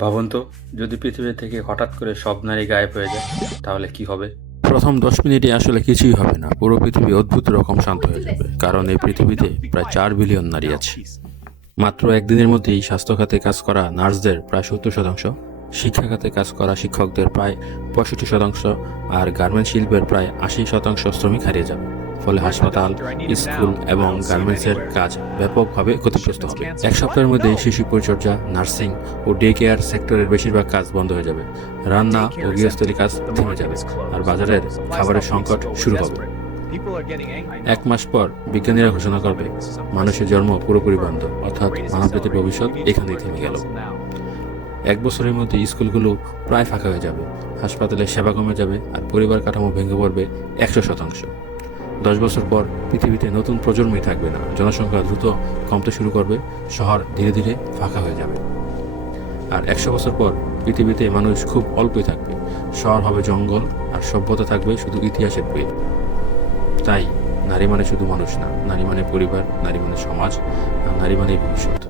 ভাবুন তো, যদি পৃথিবী থেকে হঠাৎ করে সব নারী গায়েব হয়ে যায়, তাহলে কি হবে? প্রথম 10 মিনিটে আসলে কিছুই হবে না। পুরো পৃথিবী অদ্ভুত রকম শান্ত হয়ে যাবে, কারণ এই পৃথিবীতে প্রায় 4 বিলিয়ন নারী আছে। মাত্র একদিনের মধ্যেই স্বাস্থ্য খাতে কাজ করা নার্সদের প্রায় 70%, শিক্ষা খাতে কাজ করা শিক্ষকদের প্রায় 65%, আর গার্মেন্টস শিল্পের প্রায় 80% শ্রমিক হারিয়ে যাবে। ফলে হাসপাতাল, স্কুল এবং গার্মেন্টসের কাজ ব্যাপকভাবে ক্ষতিগ্রস্ত হবে। এক সপ্তাহের মধ্যে শিশু পরিচর্যা, নার্সিং ও ডে কেয়ার সেক্টরের বেশিরভাগ কাজ বন্ধ হয়ে যাবে। রান্না ও গৃহস্থলী কাজ থেমে যাবে, আর বাজারের খাবারের সংকট শুরু হবে। 1 মাস পর বিজ্ঞানীরা ঘোষণা করবে মানুষের জন্ম পুরোপুরি বন্ধ, অর্থাৎ মানবজাতির ভবিষ্যৎ এখানেই থেমে গেল। 1 বছরের মধ্যে স্কুলগুলো প্রায় ফাঁকা হয়ে যাবে, হাসপাতালের সেবা কমে যাবে, আর পরিবার কাঠামো ভেঙে পড়বে 100%। 10 বছর পর পৃথিবীতে নতুন প্রজন্মই থাকবে না, জনসংখ্যা দ্রুত কমতে শুরু করবে, শহর ধীরে ধীরে ফাঁকা হয়ে যাবে। আর 100 বছর পর পৃথিবীতে মানুষ খুব অল্পই থাকবে, শহর হবে জঙ্গল, আর সভ্যতা থাকবে শুধু ইতিহাসের বই। তাই নারী মানে শুধু মানুষ না, নারী মানে পরিবার, নারী মানে সমাজ, আর নারী মানে ভবিষ্যৎ।